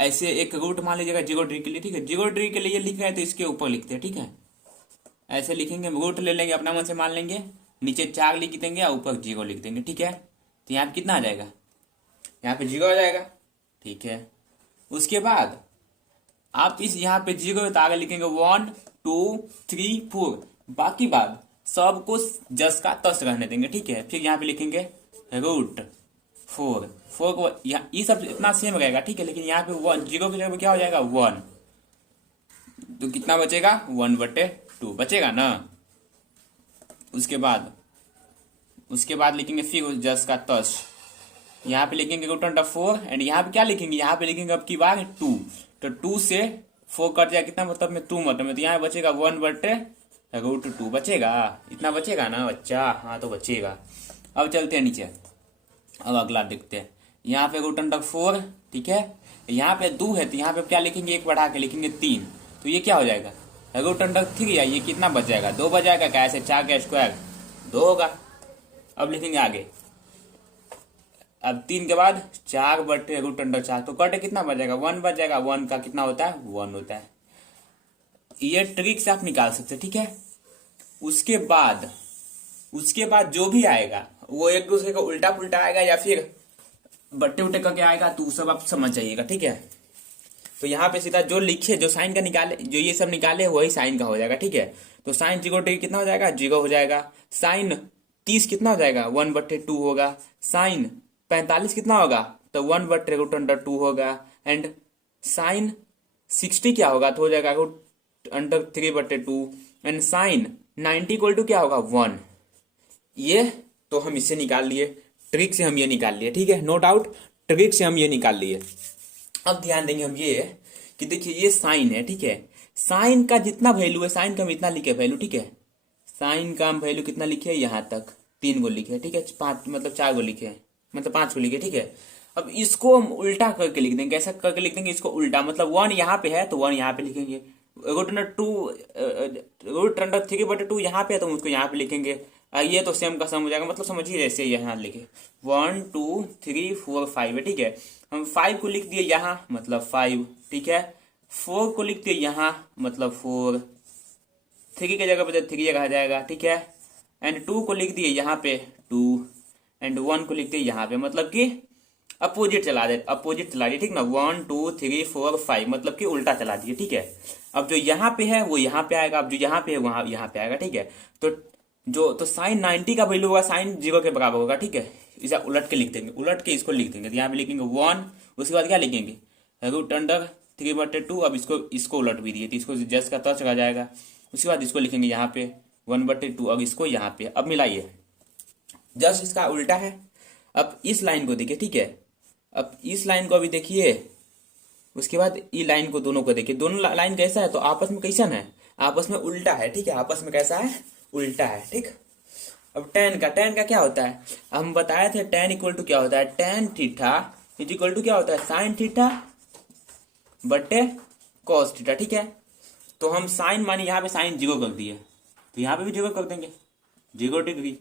ऐसे एक रूट मान लीजिएगा जियोमेट्री के लिए, ठीक है। जियोमेट्री के लिए लिख रहे हैं तो इसके ऊपर लिखते हैं, ठीक है। ऐसे लिखेंगे, रूट ले लेंगे, अपना मन से मान लेंगे, नीचे 4 लिख देंगे और ऊपर 0 लिख देंगे, ठीक है। तो यहाँ पे कितना आ जाएगा, यहाँ पे 0 आ जाएगा, ठीक है। उसके बाद आप इस यहाँ पे 0 तो आगे लिखेंगे 1 2 3 4, बाकी बात सबको जस का तस रहने देंगे, ठीक है। फिर यहाँ पे लिखेंगे रूट 4 को ये सब इतना सेम रहेगा, ठीक है। लेकिन यहाँ पे 0 की जगह पे क्या हो जाएगा 1, तो कितना बचेगा 1/2 बचेगा ना। उसके बाद लिखेंगे फिर जस का तस, यहाँ पे लिखेंगे √4 एंड यहाँ पे क्या लिखेंगे, यहाँ पे लिखेंगे अब की बार 2, तो 2 से 4 कट जाए कितना मतलब में 2 मतलब में, तो यहाँ बचेगा 1/√2 बचेगा, इतना बचेगा ना बच्चा, हाँ तो बचेगा। अब चलते हैं नीचे, अब अगला देखते हैं। यहाँ पे √4, ठीक है। यहाँ पे 2 है तो यहाँ पे क्या लिखेंगे, 1 बढ़ा के लिखेंगे 3, तो ये क्या हो जाएगा √3, या ये कितना बच जाएगा 2 बच जाएगा, कैसे 4 का स्क्वायर 2 होगा। अब लिखेंगे आगे, अब 3 के बाद 4/√4, तो कटे कितना बच जाएगा 1 बच जाएगा, 1 का कितना होता है 1 होता है। ये ट्रिक से आप निकाल सकते हैं, ठीक है। उसके बाद जो भी आएगा वो एक दूसरे को उल्टा पुल्टा आएगा या फिर बट्टे उल्टे करके आएगा, तो सब आप समझ जाइएगा, ठीक है। तो यहाँ पे सीधा जो लिखे, जो साइन का निकाले, जो ये सब निकाले वही साइन का हो जाएगा, ठीक है। तो साइन 0 कितना हो जाएगा 0 हो जाएगा। साइन 30 कितना हो जाएगा 1/2 होगा। साइन 45 कितना होगा तो 1/√2 होगा। एंड साइन 60 क्या होगा तो हो जाएगा √3/2। एंड साइन 90 इक्वल टू क्या होगा 1। ये तो हम इससे निकाल लिए, ट्रिक से हम ये निकाल लिए, ठीक है, नो डाउट ट्रिक से हम ये निकाल लिए। अब ध्यान देंगे हम ये कि देखिए ये साइन है, ठीक है। साइन का जितना वैल्यू है, साइन का हम इतना लिखे वैल्यू, ठीक है। साइन का हम वैल्यू कितना लिखे यहाँ तक 3 को लिखे, ठीक है। 5 मतलब 4 को लिखे, मतलब 5 को लिखे, ठीक है। अब इसको हम उल्टा करके लिख देंगे, ऐसा करके लिख देंगे इसको उल्टा, मतलब 1 यहाँ पे है तो 1 यहाँ पे लिखेंगे, √3/2 यहाँ पे है तो उसको यहाँ पे लिखेंगे। ये तो सेम का सम हो जाएगा, मतलब समझिए जैसे यहाँ लिखे 1 2 3 4 5 है, ठीक है। हम 5 को लिख दिए यहाँ मतलब 5, ठीक है। 4 को लिख दिए यहाँ मतलब 4, 3 की जगह पे 3 रह जाएगा, ठीक है। एंड 2 को लिख दिए यहाँ पे 2, एंड 1 को लिख दिए यहाँ पे, मतलब कि अपोजिट चला दिए, ठीक ना। 1 2 3 4 5 मतलब कि उल्टा चला दिए, ठीक है। अब जो यहाँ पे है वो यहाँ पे आएगा, अब जो यहाँ पे है वहां यहाँ पे आएगा, ठीक है। तो साइन 90 का वैल्यू होगा साइन 0 के बराबर होगा, ठीक है। इसे उलट के लिख देंगे, उलट के इसको लिख देंगे, तो यहाँ पे लिखेंगे 1, उसके बाद क्या लिखेंगे √3/2। अब इसको उलट भी दिए तो इसको जस्ट का तच रह जाएगा। उसके बाद इसको लिखेंगे यहाँ पे 1/2, अब इसको यहाँ पे, अब मिलाइए जस्ट इसका उल्टा है। अब इस लाइन को देखिए, ठीक है। अब इस लाइन को अभी देखिए, उसके बाद ई लाइन को, दोनों को देखिए, दोनों लाइन कैसा है तो आपस में कैसा है, आपस में उल्टा है, ठीक है। आपस में कैसा है उल्टा है, ठीक। अब टेन का क्या होता है, हम बताए थे टेन इक्वल टू क्या होता है, tan theta is equal to क्या होता है साइन थीटा बटे कॉस थीटा, ठीक है। तो हम साइन मानी यहाँ पे साइन 0 कर दिए तो यहाँ पे भी 0 कर देंगे, 0 डिग्री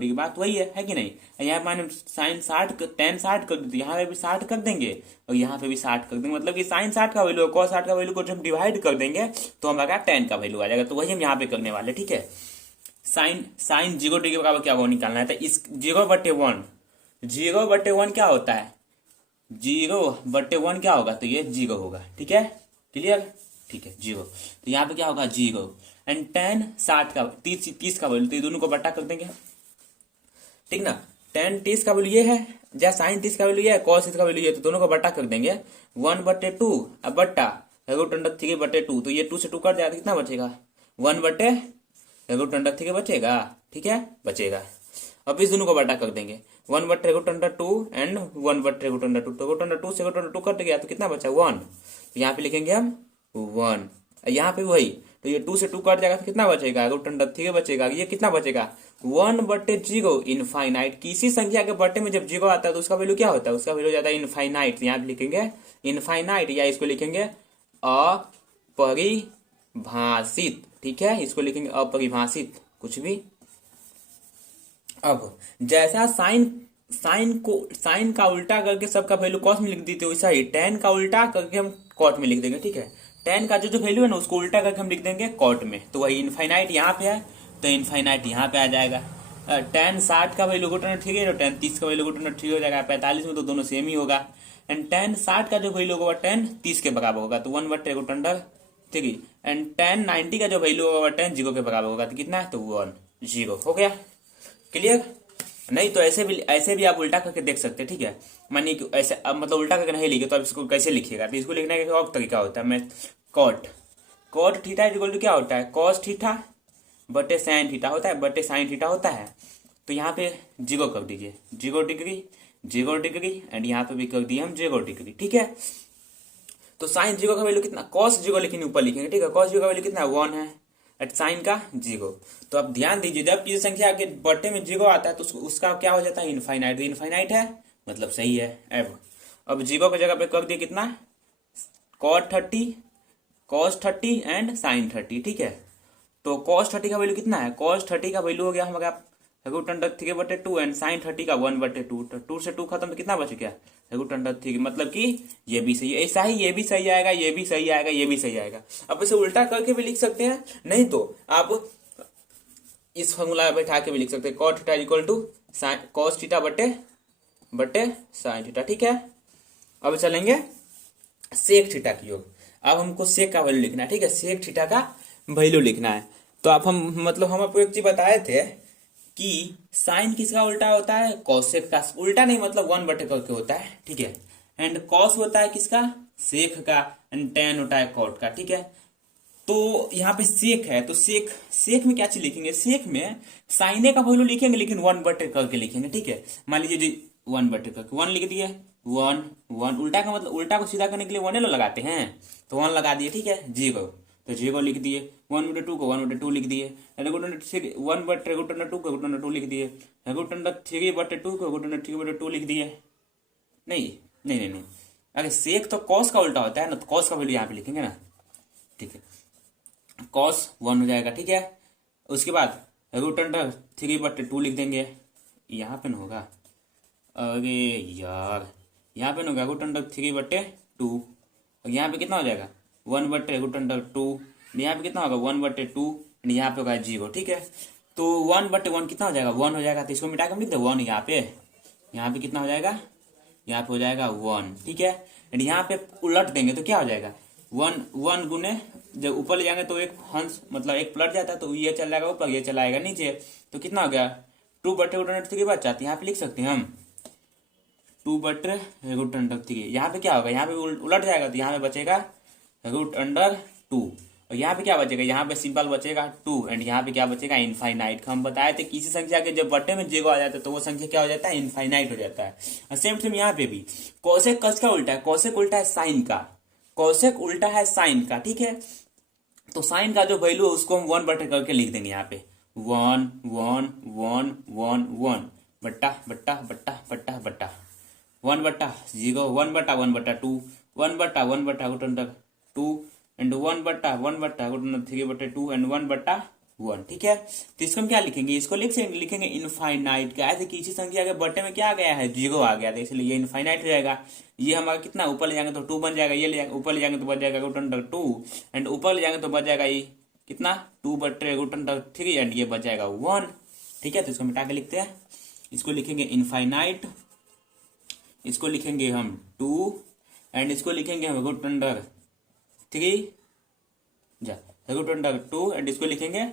की बात वही है कि नहीं। यहाँ माने साइन 60 टेन 60 कर देते, यहाँ पे भी 60 कर देंगे और यहाँ पे भी 60 कर देंगे, मतलब कि साइन 60 का वैल्यू कॉस 60 का वैल्यू को जब हम डिवाइड कर देंगे तो हमारा टेन का वैल्यू आ जाएगा। तो वही हम यहाँ पे करने वाले, ठीक है। साइन 0 डिग्री के बराबर क्या वो निकालना है, तो इस 0/1 क्या होता है 0/1 क्या होगा, तो ये 0 होगा, ठीक है, क्लियर, ठीक है 0। तो यहाँ पे क्या होगा 0 एंड टेन 60 का 30 का वैल्यू, तो ये दोनों को बट्टा कर देंगे, ठीक ना। टेन 30 का वैल्यू ये है, या साइन 30 का वैल्यू ये है, कॉस 30 का वैल्यू ये, तो दोनों को बट्टा कर देंगे 1/2 अब बट्टा √3/2, तो ये 2 से 2 कट जाएगा, कितना बचेगा 1/√3 बचेगा, ठीक है बचेगा। अब इस दोनों को बट्टा कर देंगे 1/√2 एंड 1/√2, तो √2 से √2 कट गया तो कितना बचा 1, तो यहाँ पे लिखेंगे हम 1, यहाँ पे वही, तो ये 2 से 2 कट जाएगा तो कितना बचेगा √3 बचेगा। ये कितना बचेगा 1/0 इनफाइनाइट। किसी संख्या के बट्टे में जब 0 आता है तो उसका वैल्यू क्या होता है, उसका वैल्यू जाता है इनफाइनाइट। यहाँ पे लिखेंगे इनफाइनाइट, या इसको लिखेंगे अपरिभाषित, ठीक है, इसको लिखेंगे अपरिभाषित कुछ भी। अब जैसा साइन साइन का उल्टा करके सबका वैल्यू कॉस में लिख देते वैसा ही tan का उल्टा करके हम कॉट में लिख देंगे, ठीक है। tan का जो वैल्यू है ना उसको उल्टा करके हम लिख देंगे कॉट में, तो वही इनफाइनाइट यहाँ पे है तो इनफाइनाइट यहाँ पे आ जाएगा। tan 60 का वैल्यू गुटना ठीक है, tan 30 का वैल्यू गुटना ठीक हो जाएगा, 45 में तो दोनों सेम ही होगा। एंड tan 60 का जो वैल्यू होगा tan 30 के बराबर होगा, तो 1/√3 ठीक है। एंड tan 90 का जो वैल्यू होगा tan 0 के बराबर होगा, तो कितना है, तो 1 0 हो गया। क्लियर? नहीं तो ऐसे भी आप उल्टा करके देख सकते हैं, ठीक है। मानिए कि ऐसे अब मतलब उल्टा करके नहीं लिखे तो आप इसको कैसे लिखिएगा, तो इसको लिखने का और तरीका होता है। मैं कॉट थीटा इक्वल टू क्या होता है, कॉस थीटा बटे साइन थीटा होता है, बटे साइन थीटा होता है। तो यहाँ पे 0 कर दीजिए, 0 डिग्री 0 डिग्री, एंड यहाँ पे भी कर दिए हम 0 डिग्री, ठीक है। तो साइन 0 का वैल्यू कितना, कॉस 0 लेकिन ऊपर लिखेंगे, ठीक है। कॉस 0 का वैल्यू कितना है, 1 है, एट साइन का 0। तो अब ध्यान दीजिए, जब किसी संख्या के बट्टे में 0 आता है तो उसका क्या हो जाता है, इनफाइनाइट। इनफाइनाइट है मतलब सही है। अब 0 की जगह पे कर दिए कितना, cos 30 एंड साइन 30, ठीक है। तो cos 30 का वैल्यू कितना है, cos 30 का वैल्यू हो गया हमारा √3/2 एंड साइन 30 का 1/2, तो 2 से 2 खत्म तो कितना बच गया, √3, मतलब कि ये भी सही है। ऐसा ही ये भी सही आएगा, ये भी सही आएगा, ये भी सही आएगा। अब इसे उल्टा करके भी लिख सकते हैं, नहीं तो आप इस फॉर्मूला बैठा के भी लिख सकते हैं, cos theta equal to cos theta बटे साइन थीटा, ठीक है। अब चलेंगे सेक थीटा की ओर। अब हमको सेक का वैल्यू लिखना है, ठीक है, सेक थीटा का वैल्यू लिखना है। तो आप हम आपको एक चीज बताए थे कि साइन किसका उल्टा होता है, कॉसेक का। उल्टा नहीं मतलब 1/करके होता है, ठीक है। एंड कॉस होता है किसका, सेक का, एंड टेन होता है कॉट का, ठीक है। तो यहाँ पे सेक है, तो सेक में क्या चीज लिखेंगे, सेक में साइने का वैल्यू लिखेंगे लेकिन 1/करके लिखेंगे, ठीक है। मान लीजिए 1/करके 1 लिख दिए, 1 उल्टा का मतलब उल्टा को सीधा करने के लिए 1 लगाते हैं, तो 1 लगा दिए, ठीक है। 0 तो 0 लिख दिए, 1/2 को 1/2 लिख दिए, 1/√2 को √2 लिख दिए, √3/2 को √3/2 लिख दिए। नहीं नहीं नहीं नहीं, अगर सेक तो कॉस का उल्टा होता है ना, तो कॉस का वैल्यू यहाँ पे लिखेंगे ना, ठीक है। कॉस 1 हो जाएगा, ठीक है। उसके बाद √3/2 लिख देंगे, यहाँ पे ना होगा, अरे यार यहाँ पे ना होगा √3/2, और यहाँ पे कितना हो जाएगा 1/√2, यहाँ पे कितना होगा 1/2, यहाँ पे होगा 0, ठीक है। तो 1/1 कितना हो जाएगा, 1 हो जाएगा, तो इसको मिटा के हम लिख दे 1 यहाँ पे कितना हो जाएगा, यहाँ पे हो जाएगा 1, ठीक है। एंड यहाँ पे उलट देंगे तो क्या हो जाएगा, 1 गुने, जब ऊपर ले जाएंगे तो एक हंस मतलब एक पलट जाता है, तो ये चल जाएगा ऊपर, ये चला आएगा नीचे, तो कितना हो गया 2/√3 बात चाहते यहाँ पे लिख सकते हैं हम 2/√3। यहाँ पे क्या होगा, यहाँ पे उलट जाएगा तो यहाँ पे बचेगा √2, और यहाँ पे क्या बचेगा, यहाँ पे सिंपल बचेगा 2, एंड यहाँ पे क्या बचेगा, इनफाइनाइट। हम बताए थे किसी संख्या के जब बट्टे में 0 आ जाता है तो वो संख्या क्या हो जाता है, इनफाइनाइट हो जाता है। और सेम यहाँ पे भी कॉसेक कस का उल्टा है, कॉसेक उल्टा है साइन का, कॉसेक उल्टा है साइन का, ठीक है। तो साइन का जो वैल्यू है उसको हम 1/करके लिख देंगे, यहाँ पे 1 1 1 1 1 बट्टा बट्टा बट्टा बट्टा बट्टा 1/0 1/1/2 1/1/√2 एंड 1/1/√3/2 एंड 1/1, ठीक है। तो इसको हम क्या लिखेंगे, इसको लिखेंगे इनफाइनाइट का। ऐसे किसी संख्या के बट्टे में क्या आ गया है, 0 आ गया था, इसलिए ये इनफाइनाइट हो जाएगा। ये हमारा कितना ऊपर ले जाएंगे तो 2 बन जाएगा, ये ऊपर ले जाएंगे तो बच जाएगा √2, एंड ऊपर ले जाएंगे तो बच जाएगा ये कितना 2/√3 एंड ये बच जाएगा 1, ठीक है। तो इसको मिटा के लिखते हैं, इसको लिखेंगे इनफाइनाइट, इसको लिखेंगे हम 2, एंड इसको लिखेंगे हम √3 √2, एंड इसको लिखेंगे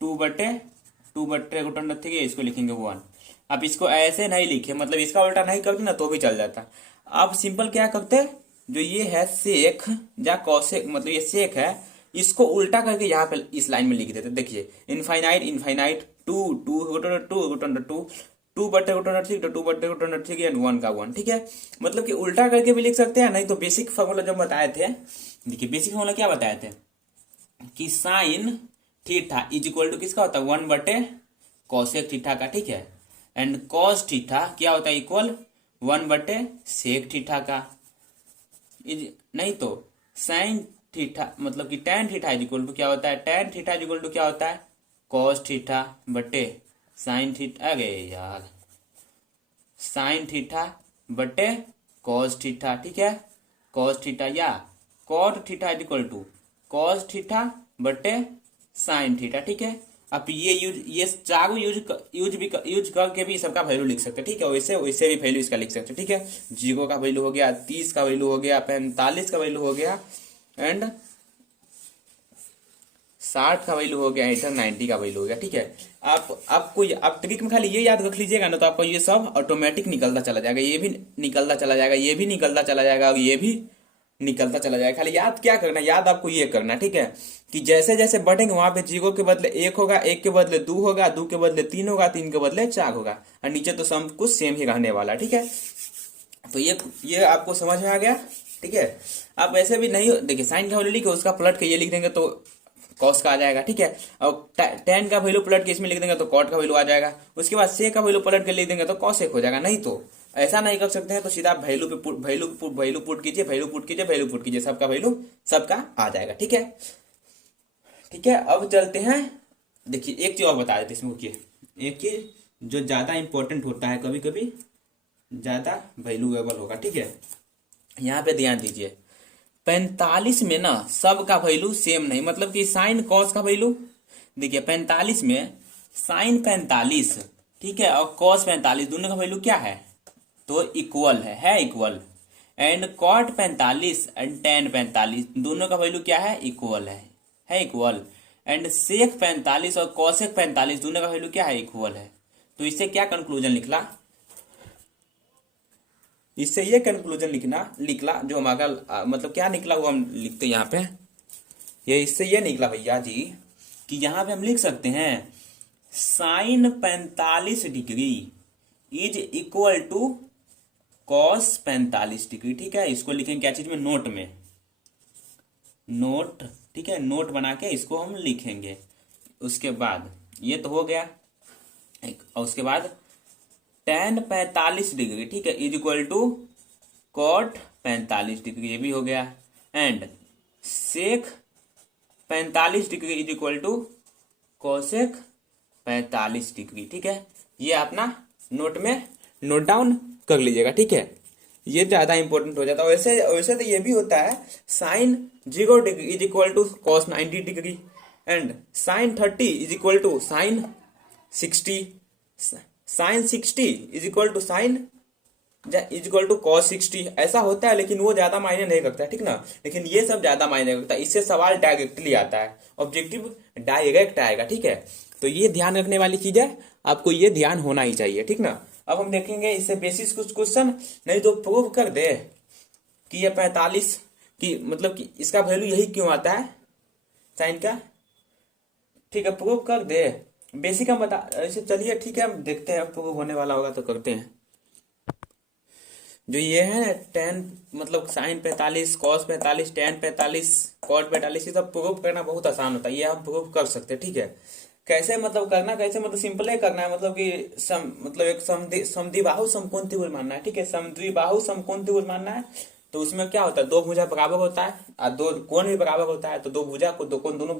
2/√3, इसको लिखेंगे 1। अब इसको ऐसे नहीं लिखे, मतलब इसका उल्टा नहीं करते ना तो भी चल जाता। अब सिंपल क्या करते, जो ये है सेक या कॉसेक, मतलब ये सेक है, इसको उल्टा करके यहाँ पे इस लाइन में लिख देते। देखिए इनफाइनाइट इनफाइनाइट 2 2/√2 2/√3 एंड 1 का 1, ठीक है। मतलब कि उल्टा करके भी लिख सकते हैं, नहीं तो बेसिक फॉर्मूला जब बताए थे, देखिए बेसिक फॉर्मूला क्या बताए थे कि sine theta is equal to किसका होता है 1/कॉसेक थीटा का, ठीक है। एंड कॉस थीटा क्या होता है, इक्वल 1/सेक थीटा का। नहीं तो साइन थीटा मतलब कि tan theta is equal to क्या होता है, tan theta is equal to क्या होता है, कॉस थीटा बटे साइन थीटा, अरे यार साइन थीटा बटे कॉस थीटा, ठीक है, कॉस थीटा, या cot theta is equal to cos theta बटे साइन थीटा, ठीक है। अब ये चारों यूज करके भी सबका वैल्यू लिख सकते हैं, ठीक है। वैसे वैसे भी वैल्यू इसका लिख सकते हैं, ठीक है। 0 का वैल्यू हो गया, 30 का वैल्यू हो गया, 45 का वैल्यू हो गया, एंड 60 का वैल्यू हो गया, इधर 90 का वैल्यू हो गया, ठीक है। आप ट्रिक में खाली ये याद रख लीजिएगा ना, तो आपको ये सब ऑटोमेटिक निकलता चला जाएगा, ये भी निकलता चला जाएगा, ये भी निकलता चला जाएगा, और ये भी निकलता चला जाएगा। खाली याद क्या करना, याद आपको ये करना, ठीक है, कि जैसे जैसे बढ़ेंगे वहां पे 0 के बदले 1 होगा, 1 के बदले 2 होगा, 2 के बदले 3 होगा, 3 के बदले 4 होगा, और नीचे तो सब कुछ सेम ही रहने वाला, ठीक है। तो ये आपको समझ में आ गया, ठीक है। आप ऐसे भी नहीं, देखिए साइन का वैल्यू लिखे उसका पलट के ये लिख देंगे तो कॉस का आ जाएगा, ठीक है। और टेन का वैल्यू पलट के इसमें लिख देंगे तो कॉट का वैल्यू आ जाएगा। उसके बाद सेक का वैल्यू पलट के लिख देंगे तो कॉसेक हो जाएगा। नहीं तो ऐसा नहीं कर सकते हैं, तो सीधा वैल्यू पुट कीजिए, सबका वैल्यू सबका आ जाएगा, ठीक है, ठीक है। अब चलते हैं, देखिए एक चीज और बता देते इसमें, एक चीज जो ज्यादा इंपॉर्टेंट होता है, कभी कभी ज्यादा वैल्यूएबल होगा, ठीक है। यहाँ पे ध्यान दीजिए, 45 में ना सबका वैल्यू सेम नहीं, मतलब कि साइन कॉस का वैल्यू, देखिए 45 में साइन 45, ठीक है, और कॉस 45 दोनों का वैल्यू क्या है, तो इक्वल है equal. And cot 45 and tan 45 दोनों का वैल्यू क्या है, इक्वल है इक्वल। एंड सेक 45 और कॉसेक 45 दोनों का वैल्यू क्या है, इक्वल है। तो इससे क्या कंक्लूजन निकला, इससे ये कंक्लूजन निकला जो हमारा मतलब क्या निकला वो हम लिखते यहाँ पे, ये इससे ये निकला भैया जी कि यहाँ पे हम लिख सकते हैं sine 45 degree is equal to cos 45 degree, ठीक है। इसको लिखेंगे क्या चीज में, नोट, ठीक है, नोट बना के इसको हम लिखेंगे। उसके बाद ये तो हो गया, और उसके बाद टेन 45 डिग्री, ठीक है, is equal to cot 45 degree, ये भी हो गया। And sec 45 degree is equal to cosec 45 degree, ठीक है। ये अपना नोट में नोट डाउन कर लीजिएगा, ठीक है। ये ज्यादा इंपॉर्टेंट हो जाता है। वैसे तो ये भी होता है, sine 0 degree is equal to cos 90 degree, and sine 30 is equal to sine 60, sine 60 is equal to sine is equal to cos 60, ऐसा होता है। लेकिन वो ज्यादा मायने नहीं रखता है, ठीक ना। लेकिन ये सब ज्यादा मायने रखता है, इससे सवाल डायरेक्टली आता है, ऑब्जेक्टिव डायरेक्ट आएगा, ठीक है। तो ये ध्यान रखने वाली चीज है, आपको ये ध्यान होना ही चाहिए, ठीक ना। अब हम देखेंगे इससे बेसिस कुछ क्वेश्चन, नहीं तो प्रूव कर दे कि ये 45 की मतलब कि इसका वैल्यू यही क्यों आता है साइन का, ठीक है, प्रूव कर दे। बेसिक हम बता ऐसे, चलिए ठीक है, हम देखते हैं प्रूव होने वाला होगा तो करते हैं। जो ये है ना टेन मतलब साइन 45, कॉस 45, टेन 45, कॉट 45, ये सब प्रूव करना बहुत आसान होता है, ये हम प्रूव कर सकते हैं, ठीक है। कैसे मतलब करना, कैसे मतलब सिंपल है करना है, मतलब कि मतलब एक समद्विबाहु समकोण त्रिभुज मानना है, ठीक है। समद्विबाहु समकोण त्रिभुज मानना है, तो उसमें क्या होता है, दो भुजा बराबर होता है और दो कोण भी बराबर होता है, तो दो भुजा को दो कोण दोनों